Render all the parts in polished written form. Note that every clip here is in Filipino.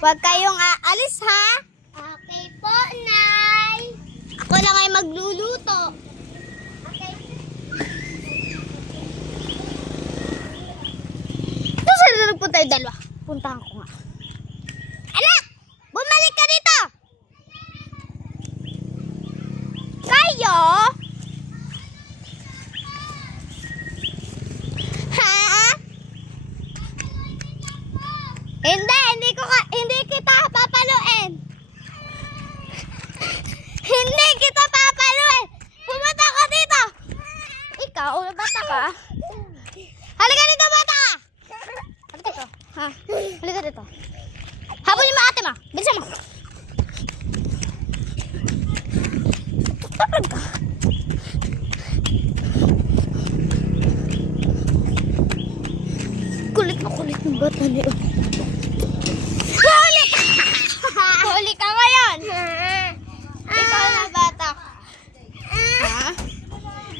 Huwag kayong aalis, ha? Okay po, Nay. Ako lang ay magluluto. Okay. Saan na po tayo dalawa? Puntahan ko nga. Anak! Bumalik ka dito! Kayo? Ha? Hindi kita papaluin. Hindi kita papaluin. Pumunta ka dito. Ikaw, bata ka. Halika dito, bata ka. Halika dito. Ha? Halika dito. Habulin mo ate mo. Bilisan mo. Tutulog ka. Kulit ng bata niyo. Huli ka! Huli ka ngayon. Ikaw na bata. Ha?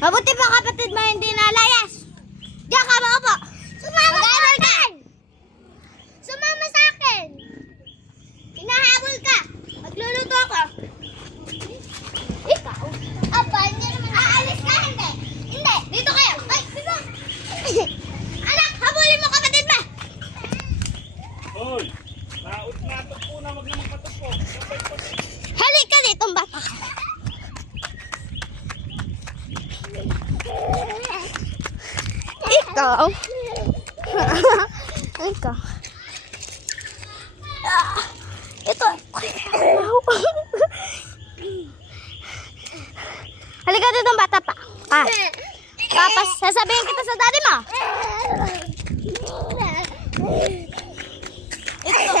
Mabuti pa kapatid mo hindi nalayas. Diyan ka maupo. Sumama sa akin! Sumama sa akin! Hinahabol ka! Magluluto ako. Ikaw? Aba, hindi naman aalis ka, hindi. Hindi, dito kayo. Ay, dito. Anak, habulin mo kapatid mo. Hoy! Natot po na maglamakatot po. Halika dito, bata ka. Ikaw? Ikaw? Ito. Halika dito, bata pa. Papas, sasabihin kita sa daddy mo. Ito.